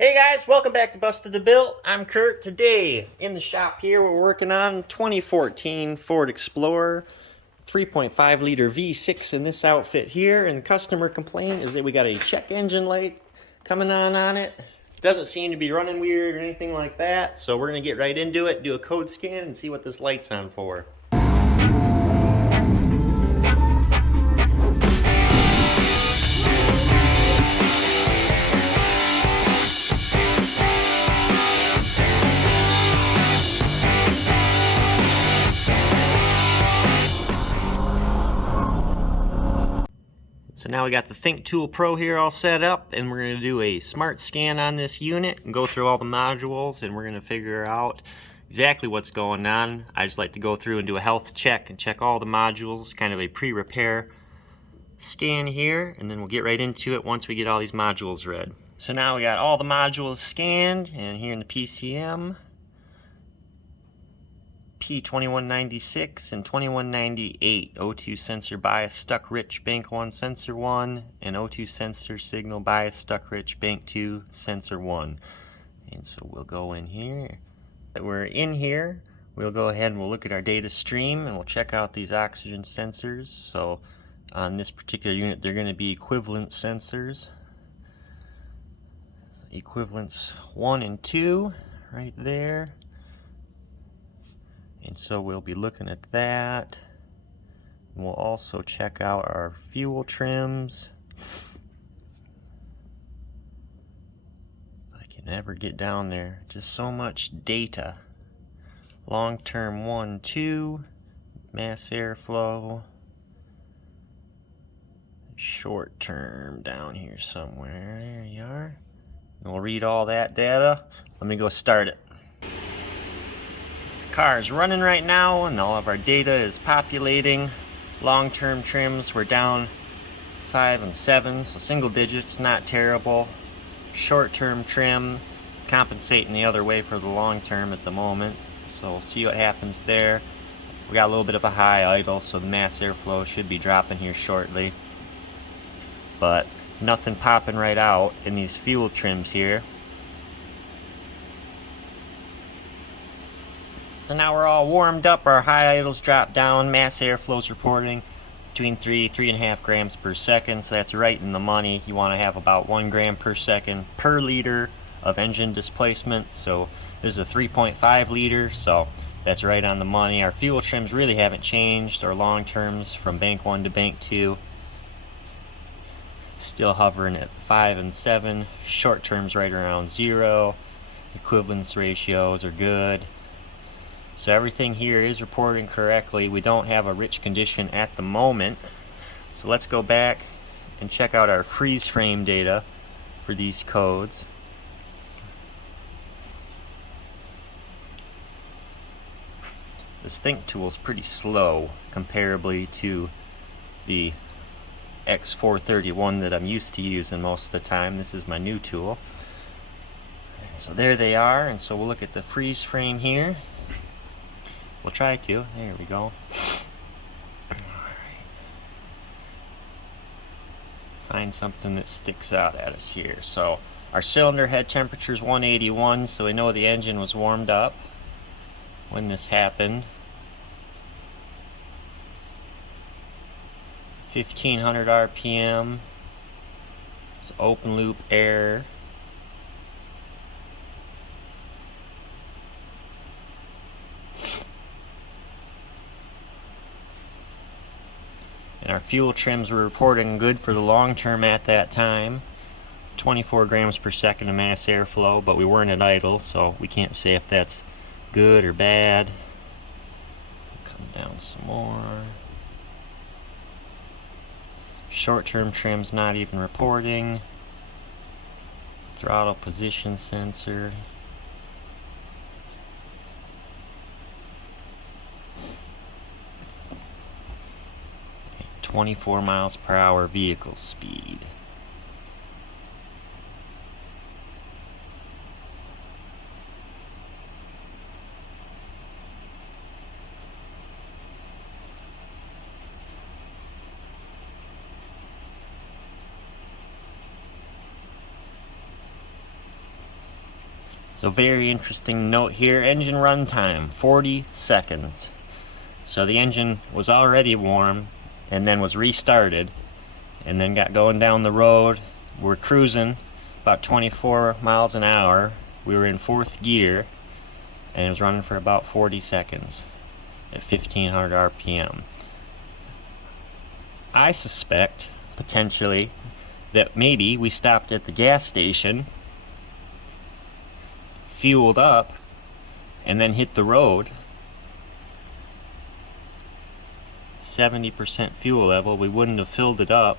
Hey guys, welcome back to Busted to Built. I'm Kurt. Today in the shop here we're working on 2014 Ford Explorer 3.5 liter V6 in this outfit here, and the customer complaint is that we got a check engine light coming on it. Doesn't seem to be running weird or anything like that, so we're going to get right into it, do a code scan and see what this light's on for. So now we got the Think Tool Pro here all set up, and we're going to do a smart scan on this unit and go through all the modules, and we're going to figure out exactly what's going on. I just like to go through and do a health check and check all the modules, kind of a pre-repair scan here, and then we'll get right into it once we get all these modules read. So now we got all the modules scanned, and here in the PCM, P2196 and 2198, O2 sensor bias stuck rich bank 1 sensor 1, and O2 sensor signal bias stuck rich bank 2 sensor 1. And so we'll go in here. We're in here. We'll go ahead and we'll look at our data stream and we'll check out these oxygen sensors. So on this particular unit they're going to be equivalent sensors. Equivalents 1 and 2 right there. And so we'll be looking at that. We'll also check out our fuel trims. I can never get down there. Just so much data. Long-term 1, 2, mass airflow. Short-term down here somewhere. There you are. And we'll read all that data. Let me go start it. Car is running right now and all of our data is populating. Long-term trims we're down 5 and 7, so single digits, not terrible. Short-term trim compensating the other way for the long-term at the moment, so we'll see what happens there. We got a little bit of a high idle, so the mass airflow should be dropping here shortly, but nothing popping right out in these fuel trims here. So now we're all warmed up, our high idles drop down, mass airflow's reporting between 3.5 grams per second, so that's right in the money. You want to have about 1 gram per second per liter of engine displacement, so this is a 3.5 liter, so that's right on the money. Our fuel trims really haven't changed, our long terms from bank 1 to bank 2 still hovering at 5 and 7, short terms right around 0, equivalence ratios are good. So everything here is reporting correctly. We don't have a rich condition at the moment. So let's go back and check out our freeze frame data for these codes. This Think tool is pretty slow comparably to the X431 that I'm used to using most of the time. This is my new tool. And so there they are, and so we'll look at the freeze frame here. We'll try to. There we go. Alright. Find something that sticks out at us here. So our cylinder head temperature is 181, so we know the engine was warmed up when this happened. 1500 RPM. It's open loop air. And our fuel trims were reporting good for the long term at that time. 24 grams per second of mass airflow, but we weren't at idle, so we can't say if that's good or bad. Come down some more. Short term trim's not even reporting. Throttle position sensor. 24 miles per hour vehicle speed. So very interesting note here, engine run time, 40 seconds. So the engine was already warm and then was restarted and then got going down the road. We're cruising about 24 miles an hour. We were in 4th gear and it was running for about 40 seconds at 1500 RPM. I suspect, potentially, that maybe we stopped at the gas station, fueled up, and then hit the road. 70% fuel level, we wouldn't have filled it up.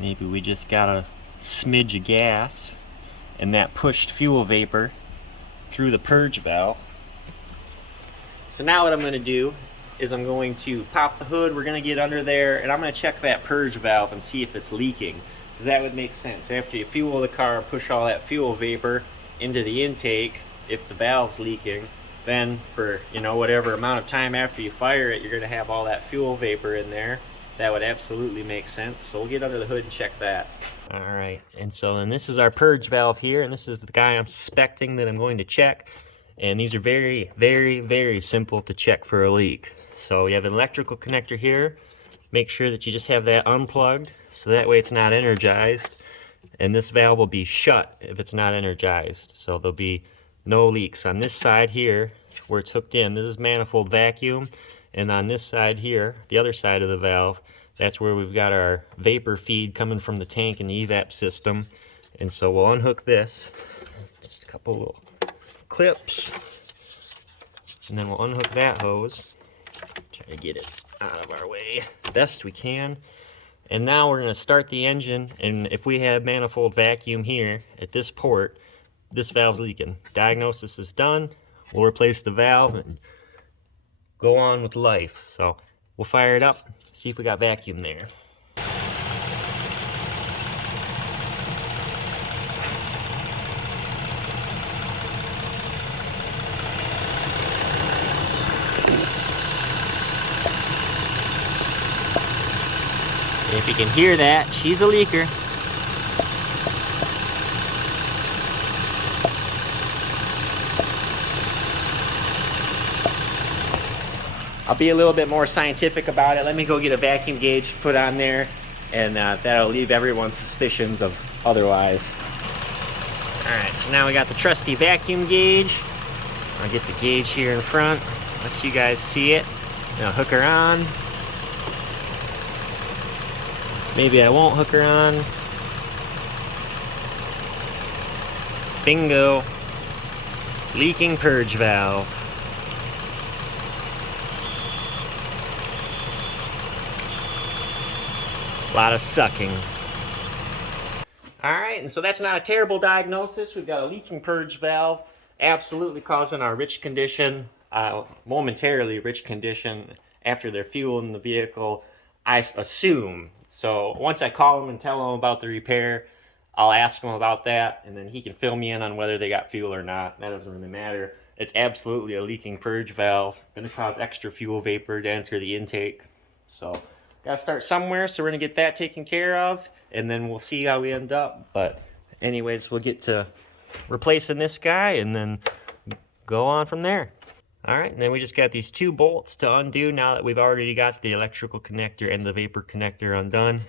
Maybe we just got a smidge of gas, and that pushed fuel vapor through the purge valve. So now what I'm going to do is I'm going to pop the hood, we're going to get under there, and I'm going to check that purge valve and see if it's leaking. Because that would make sense. After you fuel the car, push all that fuel vapor into the intake, if the valve's leaking, then for, you know, whatever amount of time after you fire it, you're going to have all that fuel vapor in there. That would absolutely make sense. So we'll get under the hood and check that. Alright, and so then this is our purge valve here, and this is the guy I'm suspecting that I'm going to check. And these are very, very, very simple to check for a leak. So you have an electrical connector here. Make sure that you just have that unplugged, so that way it's not energized. And this valve will be shut if it's not energized. So there'll be no leaks. On this side here, where it's hooked in, this is manifold vacuum. And on this side here, the other side of the valve, that's where we've got our vapor feed coming from the tank and the evap system. And so we'll unhook this. Just a couple little clips. And then we'll unhook that hose. Try to get it out of our way best we can. And now we're going to start the engine, and if we have manifold vacuum here at this port, this valve's leaking. Diagnosis is done. We'll replace the valve and go on with life. So we'll fire it up, see if we got vacuum there. If you can hear that, she's a leaker. I'll be a little bit more scientific about it. Let me go get a vacuum gauge put on there, and that'll leave everyone's suspicions of otherwise. Alright, so now we got the trusty vacuum gauge. I'll get the gauge here in front, let you guys see it. Now hook her on. Maybe I won't hook her on. Bingo. Leaking purge valve. A lot of sucking. Alright, and so that's not a terrible diagnosis. We've got a leaking purge valve, absolutely causing our rich condition, momentarily rich condition after they're fueling the vehicle, I assume. So once I call them and tell them about the repair, I'll ask them about that, and then he can fill me in on whether they got fuel or not. That doesn't really matter. It's absolutely a leaking purge valve. Going to cause extra fuel vapor to enter the intake. So got to start somewhere, so we're going to get that taken care of, and then we'll see how we end up. But anyways, we'll get to replacing this guy and then go on from there. Alright, and then we just got these 2 bolts to undo now that we've already got the electrical connector and the vapor connector undone.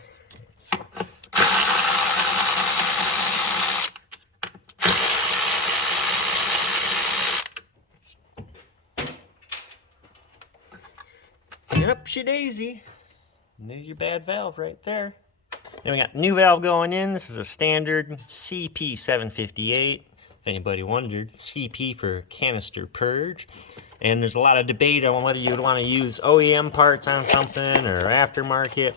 And upsy daisy. And there's your bad valve right there. Then we got new valve going in. This is a standard CP758. If anybody wondered, CP for canister purge. And there's a lot of debate on whether you would want to use OEM parts on something or aftermarket.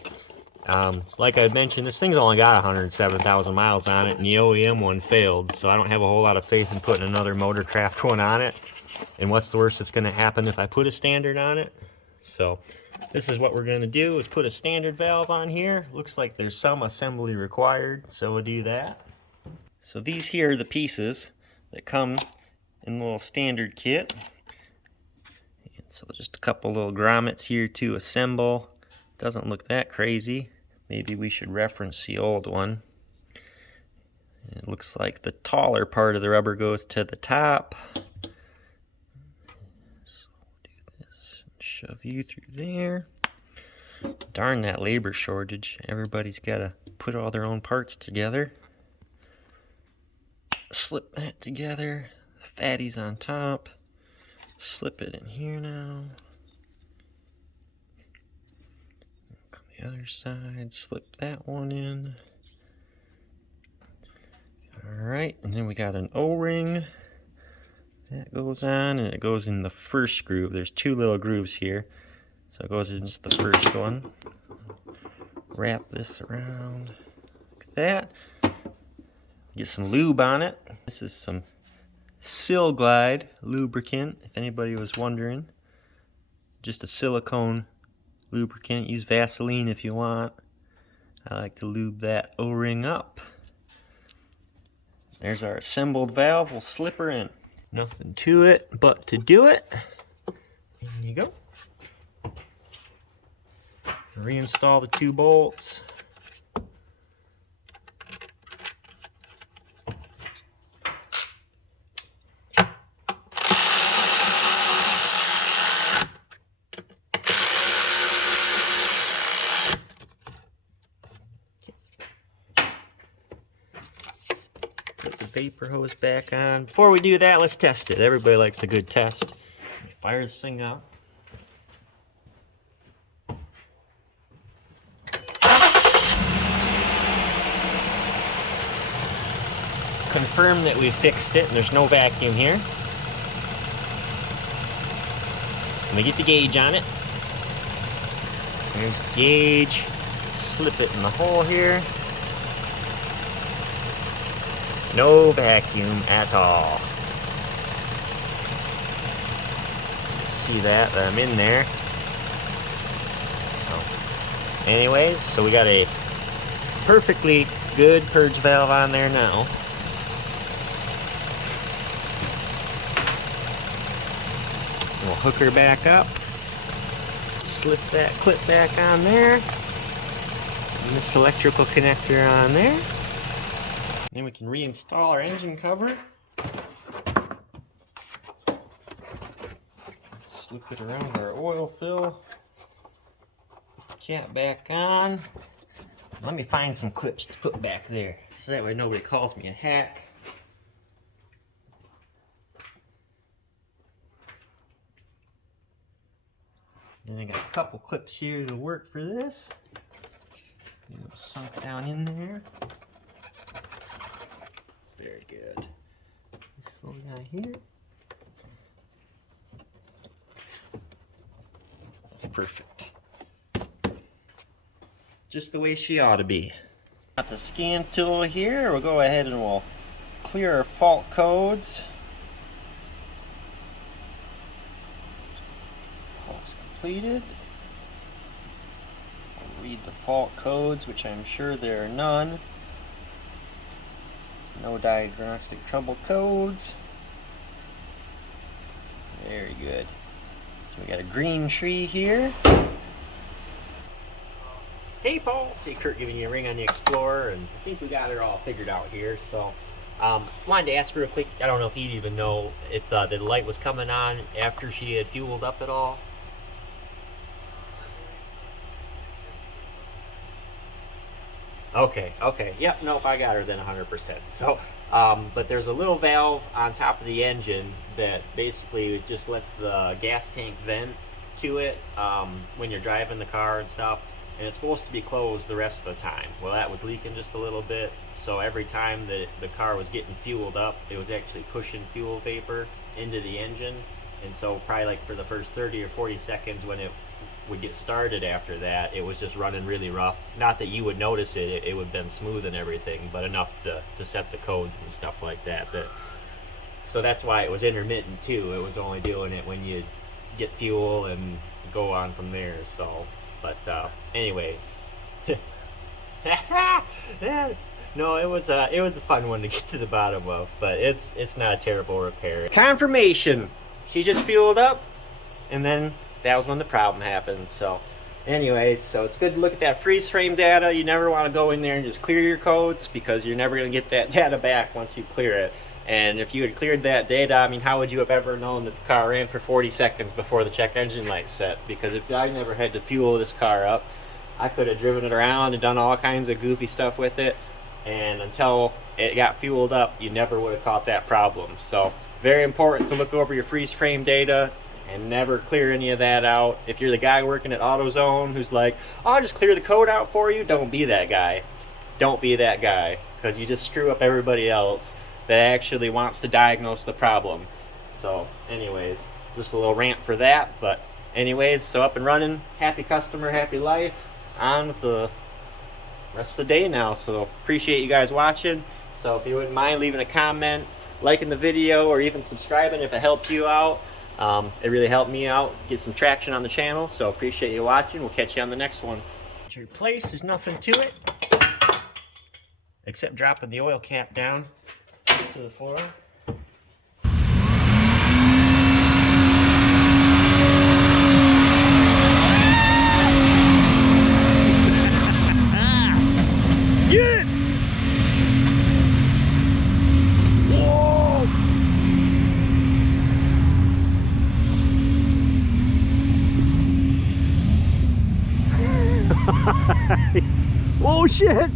Like I mentioned, this thing's only got 107,000 miles on it, and the OEM one failed, so I don't have a whole lot of faith in putting another Motorcraft one on it. And what's the worst that's going to happen if I put a standard on it? So this is what we're going to do, is put a standard valve on here. Looks like there's some assembly required, so we'll do that. So these here are the pieces that come in the little standard kit. And so just a couple little grommets here to assemble. Doesn't look that crazy. Maybe we should reference the old one. It looks like the taller part of the rubber goes to the top. So we'll do this and shove you through there. Darn that labor shortage. Everybody's got to put all their own parts together. Slip that together. Fatty's on top. Slip it in here now. Come the other side. Slip that one in. Alright, and then we got an O-ring. That goes on, and it goes in the first groove. There's two little grooves here. So it goes in just the first one. Wrap this around like that. Get some lube on it. This is some Sil Glide lubricant, if anybody was wondering. Just a silicone lubricant. Use Vaseline if you want. I like to lube that O-ring up. There's our assembled valve. We'll slip her in. Nothing to it but to do it. In you go. Reinstall the two bolts. Put the vapor hose back on. Before we do that, let's test it. Everybody likes a good test. Fire this thing up. Confirm that we fixed it and there's no vacuum here. Let me get the gauge on it. There's the gauge. Slip it in the hole here. No vacuum at all. See that I'm in there. So, anyways, so we got a perfectly good purge valve on there now. We'll hook her back up, slip that clip back on there, and this electrical connector on there. Then we can reinstall our engine cover. Slip it around our oil fill. Cap back on. Let me find some clips to put back there, so that way nobody calls me a hack. And I got a couple clips here to work for this. Sunk down in there. Very good. This little guy here. Perfect. Just the way she ought to be. Got the scan tool here. We'll go ahead and we'll clear our fault codes. Fault's completed. We'll read the fault codes, which I'm sure there are none. No diagnostic trouble codes. Very good. So we got a green tree here. Hey Paul, see Kurt giving you a ring on the Explorer, and I think we got it all figured out here. So wanted to ask real quick, I don't know if you'd even know if the light was coming on after she had fueled up at all. Okay, yep, nope, I got her then 100%. So, but there's a little valve on top of the engine that basically just lets the gas tank vent to it when you're driving the car and stuff, and it's supposed to be closed the rest of the time. Well, that was leaking just a little bit, so every time that the car was getting fueled up, it was actually pushing fuel vapor into the engine, and so probably like for the first 30 or 40 seconds when it would get started after that, it was just running really rough. Not that you would notice it, it would have been smooth and everything, but enough to set the codes and stuff like that. So that's why it was intermittent too. It was only doing it when you get fuel and go on from there. So, but anyway, no, it was a fun one to get to the bottom of, but it's not a terrible repair. Confirmation, she just fueled up, and then that was when the problem happened. So Anyways, so it's good to look at that freeze frame data. You never want to go in there and just clear your codes, because you're never going to get that data back once you clear it. And if you had cleared that data, I mean, how would you have ever known that the car ran for 40 seconds before the check engine light set? Because if I never had to fuel this car up, I could have driven it around and done all kinds of goofy stuff with it, and until it got fueled up, you never would have caught that problem. So very important to look over your freeze frame data and never clear any of that out. If you're the guy working at AutoZone who's like, oh, I'll just clear the code out for you, don't be that guy. Don't be that guy, because you just screw up everybody else that actually wants to diagnose the problem. So anyways, just a little rant for that. But anyways, so up and running, happy customer, happy life, on with the rest of the day now. So appreciate you guys watching. So if you wouldn't mind leaving a comment, liking the video, or even subscribing if it helped you out, it really helped me out, get some traction on the channel. So appreciate you watching. We'll catch you on the next one. To replace, there's nothing to it except dropping the oil cap down to the floor. Get it! Whoa! Oh shit!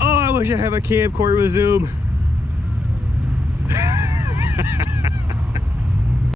Oh, I wish I had a camcorder with zoom.